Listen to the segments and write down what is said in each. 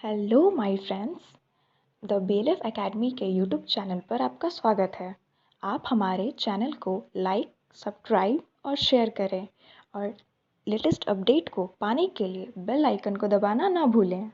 Hello my friends, the bailiff academy के YouTube channel पर आपका स्वागत है। आप हमारे चैनल को लाइक, सब्सक्राइब और शेयर करें और लेटेस्ट अपडेट को पाने के लिए बेल आइकन को दबाना ना भूलें।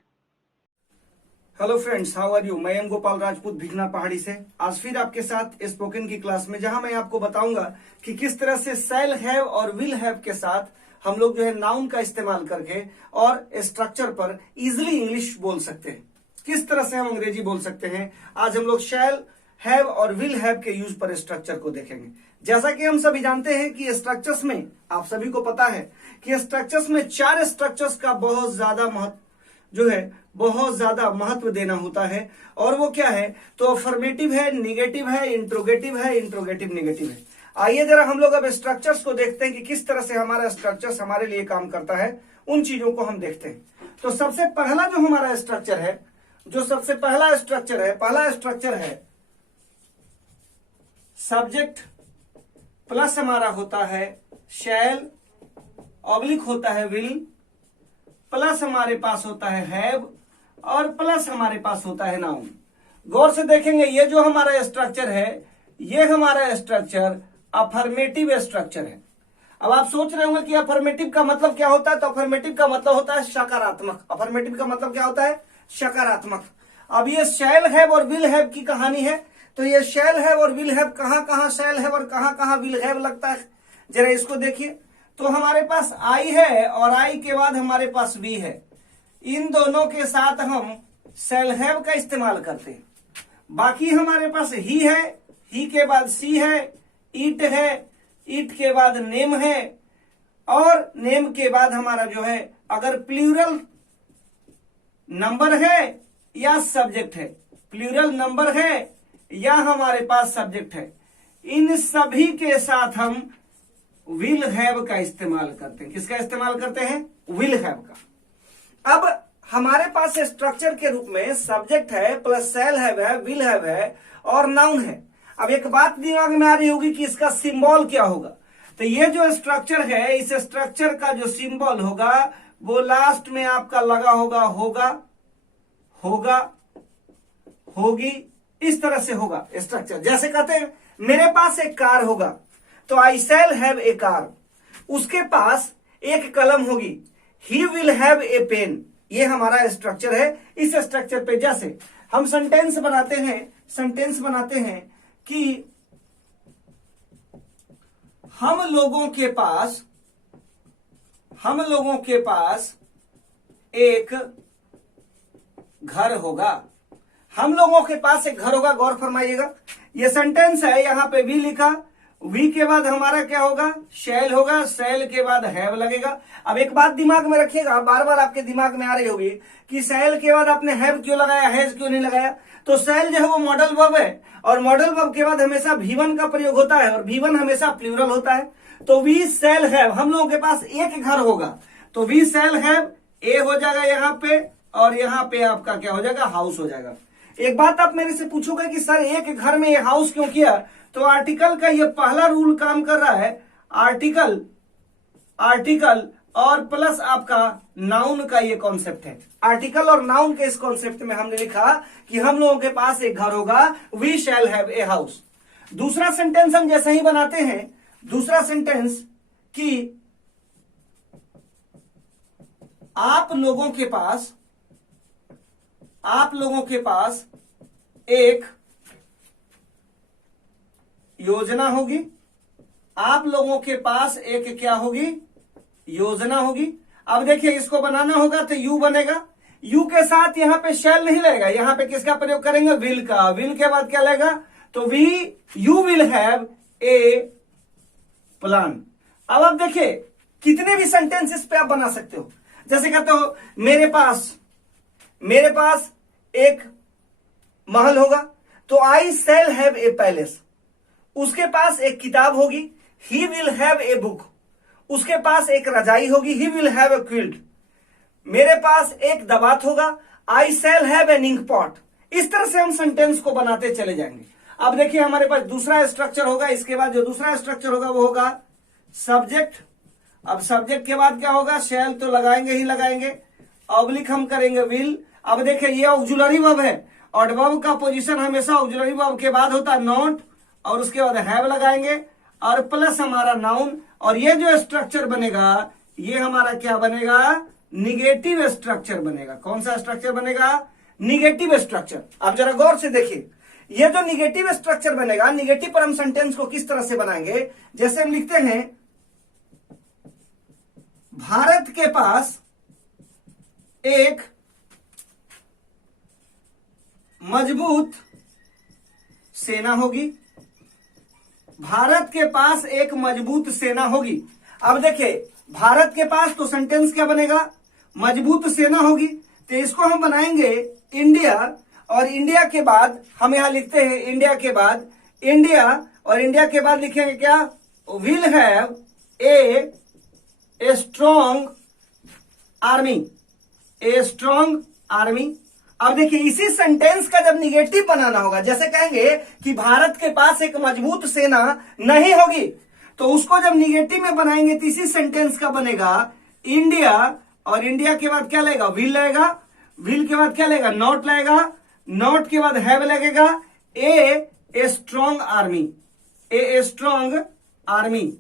Hello friends, how are you. मैं एम गोपाल राजपूत भिगना पहाड़ी से आज फिर आपके साथ स्पोकन की क्लास में, जहां मैं आपको बताऊंगा कि किस तरह से शैल हैव और विल हैव के साथ हम लोग जो है नाउन का इस्तेमाल करके और स्ट्रक्चर पर इजिली इंग्लिश बोल सकते हैं। किस तरह से हम अंग्रेजी बोल सकते हैं, आज हम लोग शैल हैव और विल हैव के यूज पर स्ट्रक्चर को देखेंगे। जैसा कि हम सभी जानते हैं कि स्ट्रक्चर्स में, आप सभी को पता है कि स्ट्रक्चर्स में 4 स्ट्रक्चर्स का बहुत ज्यादा महत्व देना होता है। और वो क्या है, तो अफर्मेटिव है, निगेटिव है, इंट्रोगेटिव है, इंट्रोगेटिव निगेटिव है। आइए जरा हम लोग अब स्ट्रक्चर्स को देखते हैं कि किस तरह से हमारा स्ट्रक्चर्स हमारे लिए काम करता है। उन चीजों को हम देखते हैं। तो सबसे पहला जो हमारा स्ट्रक्चर है, पहला स्ट्रक्चर है सब्जेक्ट प्लस हमारा होता है शैल, ऑब्लिक होता है विल, प्लस हमारे पास होता है हैव और प्लस हमारे पास होता है नाउन। गौर से देखेंगे, ये जो हमारा स्ट्रक्चर है, ये हमारा स्ट्रक्चर अफर्मेटिव स्ट्रक्चर है। अब आप सोच रहे होंगे कि अफर्मेटिव का मतलब क्या होता है, तो अफर्मेटिव का मतलब होता है सकारात्मक। अफर्मेटिव का मतलब क्या होता है, सकारात्मक। अब ये शैल हैव और विल हैव की कहानी है। तो ये शैल हैव और विल हैव, कहां कहां शैल हैव और कहां कहां विल हैव लगता है, जरा इसको देखिए। तो हमारे पास आई है और आई के बाद हमारे पास वी है। इन दोनों के साथ हम शैल हैव का इस्तेमाल करते हैं। बाकी हमारे पास ही है, ही के बाद सी है, ईट है, ईट के बाद नेम है, और नेम के बाद हमारा जो है, अगर प्लूरल नंबर है या सब्जेक्ट है, प्लूरल नंबर है या हमारे पास सब्जेक्ट है, इन सभी के साथ हम विल हैव का इस्तेमाल करते हैं। किसका इस्तेमाल करते हैं, विल हैव का। अब हमारे पास स्ट्रक्चर के रूप में सब्जेक्ट है, प्लस शैल हैव है, विल हैव है और नाउन है। अब एक बात दिमाग में आ रही होगी कि इसका सिंबल क्या होगा। तो ये जो स्ट्रक्चर है, इस स्ट्रक्चर का जो सिंबल होगा वो लास्ट में आपका लगा होगा, होगा, होगी, इस तरह से होगा स्ट्रक्चर। जैसे कहते हैं मेरे पास एक कार होगा, तो आई शैल हैव ए कार। उसके पास एक कलम होगी, he will have a pen. ये हमारा स्ट्रक्चर है। इस स्ट्रक्चर पे जैसे हम सेंटेंस बनाते हैं कि हम लोगों के पास एक घर होगा। हम लोगों के पास एक घर होगा। गौर फरमाइएगा, ये सेंटेंस है, यहां पे वी लिखा, वी के बाद हमारा क्या होगा, शैल होगा, शैल के बाद हैव लगेगा। अब एक बात दिमाग में रखिएगा, बार बार आपके दिमाग में आ रही होगी कि शैल के बाद आपने हैव क्यों लगाया, हैज क्यों नहीं लगाया। तो शैल जो है वो मॉडल वर्ब है, और मॉडल वर्ब के बाद हमेशा V1 का प्रयोग होता है, और V1 हमेशा प्लूरल होता है। तो वी शैल हैव, हम लोगों के पास एक घर होगा, तो वी शैल हैव ए हो जाएगा यहाँ पे, और यहाँ पे आपका क्या हो जाएगा, हाउस हो जाएगा। एक बात आप मेरे से पूछोगे कि सर एक घर में ये हाउस क्यों किया, तो आर्टिकल का ये पहला रूल काम कर रहा है। आर्टिकल और प्लस आपका नाउन का ये कॉन्सेप्ट है। आर्टिकल और नाउन के इस कॉन्सेप्ट में हमने लिखा कि हम लोगों के पास एक घर होगा, we shall have a house. दूसरा सेंटेंस हम जैसे ही बनाते हैं, दूसरा सेंटेंस कि आप लोगों के पास एक योजना होगी। आप लोगों के पास एक क्या होगी, योजना होगी। अब देखिए, इसको बनाना होगा तो यू बनेगा। यू के साथ यहां पे शैल नहीं लगेगा, यहां पे किसका प्रयोग करेंगे, विल का। विल के बाद क्या लगेगा, तो you will have A plan. अब आप देखिए कितने भी सेंटेंस इस पे आप बना सकते हो। जैसे कहते हो मेरे पास एक महल होगा, तो आई शैल हैव ए पैलेस। उसके पास एक किताब होगी, he will have a book. उसके पास एक रजाई होगी, he will have a quilt. मेरे पास एक दबात होगा, I shall have an ink pot. इस तरह से हम सेंटेंस को बनाते चले जाएंगे। अब देखिए हमारे पास दूसरा स्ट्रक्चर होगा। इसके बाद जो दूसरा स्ट्रक्चर होगा वो होगा सब्जेक्ट। अब सब्जेक्ट के बाद क्या होगा, शैल तो लगाएंगे ही लगाएंगे, ऑब्लिक हम करेंगे विल, अब देखिए ये ऑक्सिलरी वर्ब है और वर्ब का पोजीशन हमेशा ऑक्सिलरी वर्ब के बाद होता है नॉट और उसके बाद हैव लगाएंगे और प्लस हमारा नाउन। और ये जो स्ट्रक्चर बनेगा ये हमारा क्या बनेगा, निगेटिव स्ट्रक्चर बनेगा। कौन सा स्ट्रक्चर बनेगा, निगेटिव स्ट्रक्चर। आप जरा गौर से देखिए ये जो निगेटिव स्ट्रक्चर बनेगा, निगेटिव पर हम सेंटेंस को किस तरह से बनाएंगे, जैसे हम लिखते हैं भारत के पास एक मजबूत सेना होगी। भारत के पास एक मजबूत सेना होगी। अब देखिए भारत के पास तो सेंटेंस क्या बनेगा, मजबूत सेना होगी। तो इसको हम बनाएंगे इंडिया और इंडिया के बाद हम यहां लिखते हैं इंडिया के बाद इंडिया और इंडिया के बाद लिखेंगे क्या, will have a strong army, A strong army. अब देखिए इसी सेंटेंस का जब निगेटिव बनाना होगा, जैसे कहेंगे कि भारत के पास एक मजबूत सेना नहीं होगी, तो उसको जब निगेटिव में बनाएंगे तो इसी सेंटेंस का बनेगा इंडिया और इंडिया के बाद क्या लगेगा, विल लगेगा, विल के बाद क्या लगेगा, नॉट लगेगा, नॉट के बाद हैव लगेगा, ए strong army, A strong army.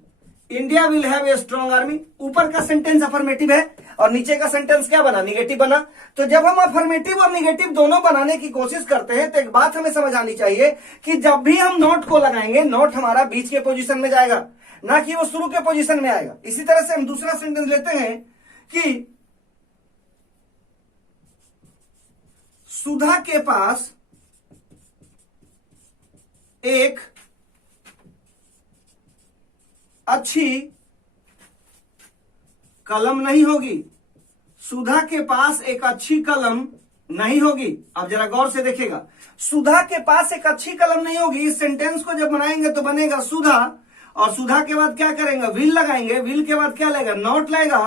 India will have a strong army. ऊपर का सेंटेंस अफर्मेटिव है और नीचे का सेंटेंस क्या बना, निगेटिव बना। तो जब हम अफर्मेटिव और निगेटिव दोनों बनाने की कोशिश करते हैं तो एक बात हमें समझ आनी चाहिए कि जब भी हम नॉट को लगाएंगे, नॉट हमारा बीच के पोजीशन में जाएगा, ना कि वो शुरू के पोजीशन में आएगा। इसी तरह से हम दूसरा सेंटेंस लेते हैं कि सुधा के पास एक अच्छी कलम नहीं होगी। सुधा के पास एक अच्छी कलम नहीं होगी। अब जरा गौर से देखिएगा, सुधा के पास एक अच्छी कलम नहीं होगी, इस सेंटेंस को जब बनाएंगे तो बनेगा सुधा और सुधा के बाद क्या करेंगे, विल लगाएंगे, विल के बाद क्या लगेगा, नॉट लगेगा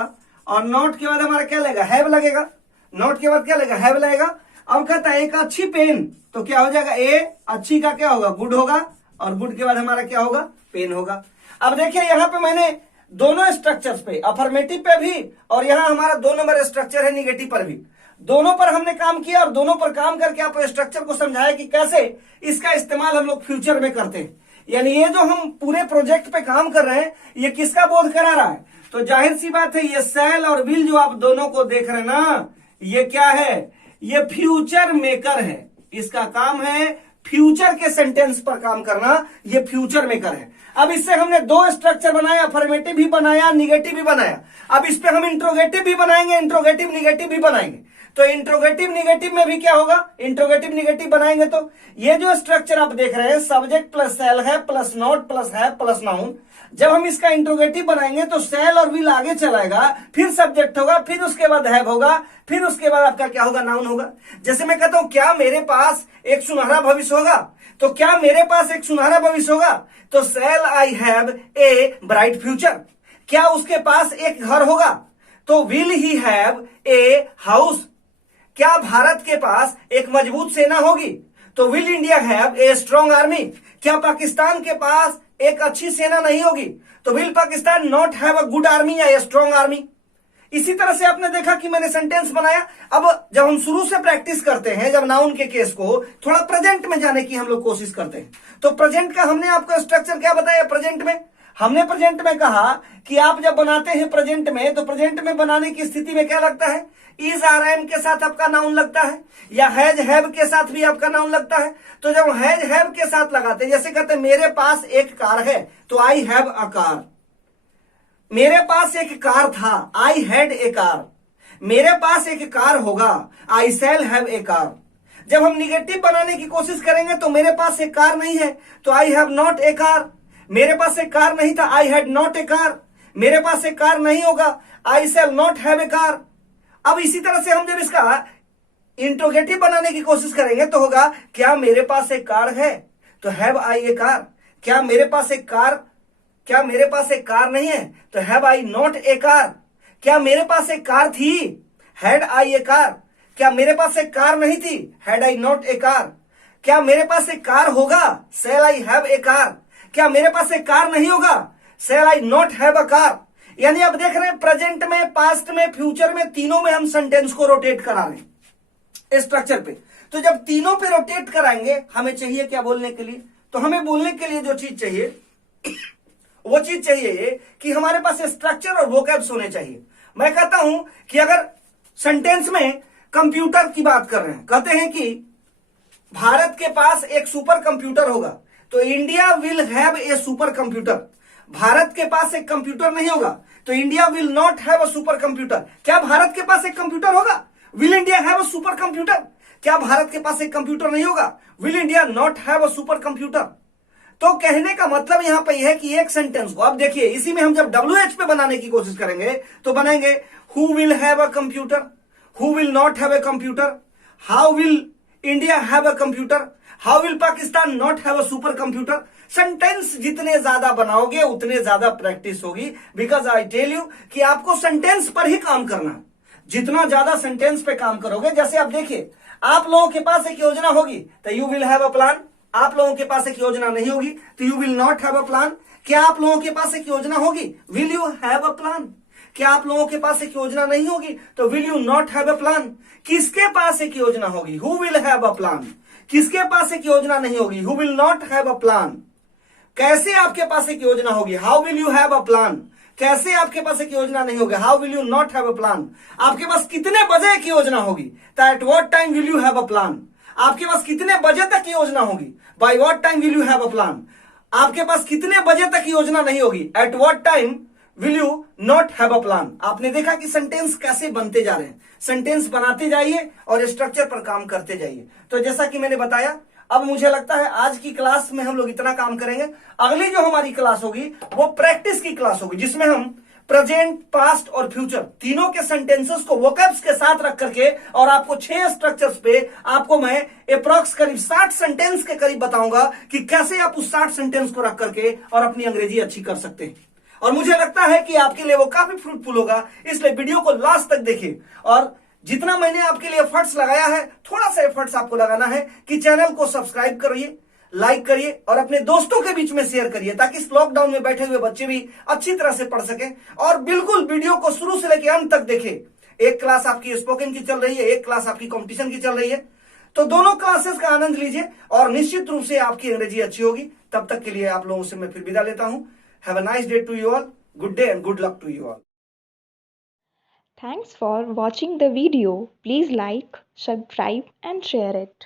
और नॉट के बाद हमारा क्या लगेगा, हैव लगेगा, नॉट के बाद क्या लगेगा, हैव लगेगा। अब कहता है एक अच्छी पेन, तो क्या हो जाएगा, ए अच्छी का क्या होगा, गुड होगा और गुड के बाद हमारा क्या होगा, पेन होगा। अब देखिए यहां पे मैंने दोनों स्ट्रक्चर्स पे, अफर्मेटिव पे भी और यहां हमारा 2 नंबर स्ट्रक्चर है निगेटिव पर भी, दोनों पर हमने काम किया और दोनों पर काम करके आपको स्ट्रक्चर को समझाया कि कैसे इसका इस्तेमाल हम लोग फ्यूचर में करते हैं। यानी ये जो हम पूरे प्रोजेक्ट पे काम कर रहे हैं ये किसका बोध करा रहा है, तो जाहिर सी बात है ये सेल और विल जो आप दोनों को देख रहे हैं ना, ये क्या है, ये फ्यूचर मेकर है। इसका काम है फ्यूचर के सेंटेंस पर काम करना, ये फ्यूचर मेकर है। अब इससे हमने 2 स्ट्रक्चर बनाया, अफर्मेटिव भी बनाया, निगेटिव भी बनाया। अब इस पे हम इंट्रोगेटिव भी बनाएंगे, इंट्रोगेटिव निगेटिव भी बनाएंगे। तो इंट्रोगेटिव निगेटिव में भी क्या होगा, इंट्रोगेटिव निगेटिव बनाएंगे तो ये जो स्ट्रक्चर आप देख रहे हैं, सब्जेक्ट प्लस सेल है प्लस नॉट प्लस है प्लस नाउन, जब हम इसका इंट्रोगेटिव बनाएंगे तो सेल और विल आगे चलाएगा, फिर सब्जेक्ट होगा, फिर उसके बाद हैव होगा, फिर उसके बाद आपका क्या होगा, नाउन होगा। जैसे मैं कहता हूं क्या मेरे पास एक सुनहरा भविष्य होगा, तो क्या मेरे पास एक सुनहरा भविष्य होगा, तो shall I have a bright future. क्या उसके पास एक घर होगा, तो will he have a house. क्या भारत के पास एक मजबूत सेना होगी, तो will India have a strong army. क्या पाकिस्तान के पास एक अच्छी सेना नहीं होगी, तो will Pakistan not have a good army या ए स्ट्रॉन्ग आर्मी। इसी तरह से आपने देखा कि मैंने सेंटेंस बनाया। अब जब हम शुरू से प्रैक्टिस करते हैं, जब नाउन के केस को थोड़ा प्रेजेंट में जाने की हम लोग कोशिश करते हैं, तो प्रेजेंट का हमने आपको स्ट्रक्चर क्या बताया, प्रेजेंट में हमने प्रेजेंट में कहा कि आप जब बनाते हैं प्रेजेंट में, तो प्रेजेंट में बनाने की स्थिति में क्या लगता है, इज आर एम के साथ आपका नाउन लगता है या हैज हैव के साथ भी आपका नाउन लगता है। तो जब हैज हैव के साथ लगाते हैं, जैसे कहते हैं मेरे पास एक कार है, तो आई हैव अ कार। मेरे पास एक कार था, आई हैड ए कार। मेरे पास एक कार होगा, I shall have a car. जब हम निगेटिव बनाने की कोशिश करेंगे तो मेरे पास एक कार नहीं है, तो I have not a car. मेरे पास एक कार नहीं था, I had not a car. मेरे पास एक कार नहीं होगा, I shall not have a car. अब इसी तरह से हम जब इसका इंट्रोगेटिव बनाने की कोशिश करेंगे तो होगा क्या मेरे पास एक कार है, तो हैव आई ए कार। क्या मेरे पास एक कार नहीं है, तो have I not a car. क्या मेरे पास एक कार थी, हैड आई ए कार। क्या मेरे पास एक कार नहीं थी, had I not a car. क्या मेरे पास एक कार होगा, शैल आई हैव ए कार। क्या मेरे पास एक कार नहीं होगा, शैल आई नॉट हैव अ कार। यानी आप देख रहे हैं प्रेजेंट में, पास्ट में, फ्यूचर में, तीनों में हम सेंटेंस को रोटेट करा रहे हैं। स्ट्रक्चर पे। तो जब तीनों पे रोटेट कराएंगे, हमें चाहिए क्या बोलने के लिए? तो हमें बोलने के लिए जो चीज चाहिए वो चीज चाहिए ये कि हमारे पास स्ट्रक्चर और वोकैब्स होने चाहिए। मैं कहता हूं कि अगर सेंटेंस में कंप्यूटर की बात कर रहे हैं, कहते हैं कि भारत के पास एक सुपर कंप्यूटर होगा, तो India will have A super computer. Bharat के पास एक कंप्यूटर नहीं होगा तो India will not have a super computer. क्या भारत के पास एक कंप्यूटर होगा? Will India have a super computer? क्या भारत के पास एक कंप्यूटर नहीं होगा? Will India not have a super computer? तो कहने का मतलब यहां पर यह है कि एक सेंटेंस को, अब देखिए इसी में हम जब WH पे बनाने की कोशिश करेंगे तो बनाएंगे who will have a computer, who will not have a computer, how will India have a computer, how will Pakistan not have a super computer. Sentence जितने ज्यादा बनाओगे उतने ज्यादा प्रैक्टिस होगी। बिकॉज आई टेल यू कि आपको सेंटेंस पर ही काम करना है। जितना ज्यादा सेंटेंस पे काम करोगे, जैसे आप देखिए, आप लोगों के पास एक योजना होगी तो you will have a plan. आप लोगों के पास एक योजना नहीं होगी तो you will not have a plan. क्या आप लोगों के पास एक योजना होगी? Will you have a plan? क्या आप लोगों के पास एक योजना नहीं होगी तो will you not have a plan? किसके पास एक योजना होगी? Who will have a plan? किसके पास एक योजना नहीं होगी? Who will not have a plan? कैसे आपके पास एक योजना होगी? How will you have a plan? कैसे आपके पास एक योजना नहीं होगी? How will you not have a plan? आपके पास कितने बजे एक योजना होगी? तो at what time will you have a plan? आपके पास कितने बजे तक योजना होगी? By what time will you have a plan? आपके पास कितने बजे तक योजना नहीं होगी? At what time will you not have a plan? आपने देखा कि सेंटेंस कैसे बनते जा रहे हैं। सेंटेंस बनाते जाइए और स्ट्रक्चर पर काम करते जाइए। तो जैसा कि मैंने बताया, अब मुझे लगता है आज की क्लास में हम लोग इतना काम करेंगे। अगली जो हमारी क्लास होगी वो प्रैक्टिस की क्लास होगी, जिसमें हम प्रेजेंट, पास्ट और फ्यूचर तीनों के सेंटेंसेस को वोकैब्स के साथ रख करके और आपको 6 स्ट्रक्चर्स पे आपको मैं अप्रॉक्स करीब 60 सेंटेंस के करीब बताऊंगा कि कैसे आप उस 60 सेंटेंस को रख करके और अपनी अंग्रेजी अच्छी कर सकते हैं। और मुझे लगता है कि आपके लिए वो काफी फ्रूटफुल होगा, इसलिए वीडियो को लास्ट तक देखिए। और जितना मैंने आपके लिए एफर्ट्स लगाया है, थोड़ा सा एफर्ट्स आपको लगाना है कि चैनल को सब्सक्राइब करिए, लाइक करिए और अपने दोस्तों के बीच में शेयर करिए, ताकि इस लॉकडाउन में बैठे हुए बच्चे भी अच्छी तरह से पढ़ सकें। और बिल्कुल वीडियो को शुरू से लेकर अंत तक देखें। एक क्लास आपकी स्पोकन की चल रही है, एक क्लास आपकी कंपटीशन की चल रही है, तो दोनों क्लासेस का आनंद लीजिए और निश्चित रूप से आपकी अंग्रेजी अच्छी होगी। तब तक के लिए आप लोगों से मैं फिर विदा लेता हूं। Have a nice day to you all. Good day and good luck to you all. Thanks for watching the video. Please like, subscribe and share it.